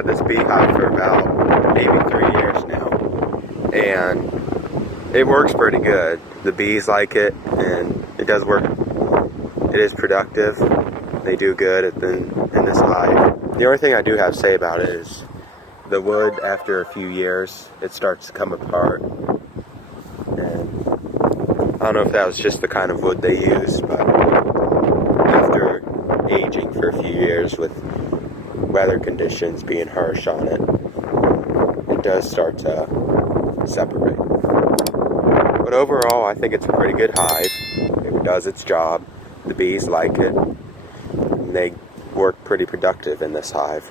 had this beehive for about maybe 3 years now, and it works pretty good. The bees like it, and it does work. It is productive. They do good in this hive. The only thing I do have to say about it is the wood, after a few years, it starts to come apart. And I don't know if that was just the kind of wood they used, but after aging for a few years with weather conditions being harsh on it, it does start to separate. But overall, I think it's a pretty good hive. It does its job. The bees like it. And they work pretty productive in this hive.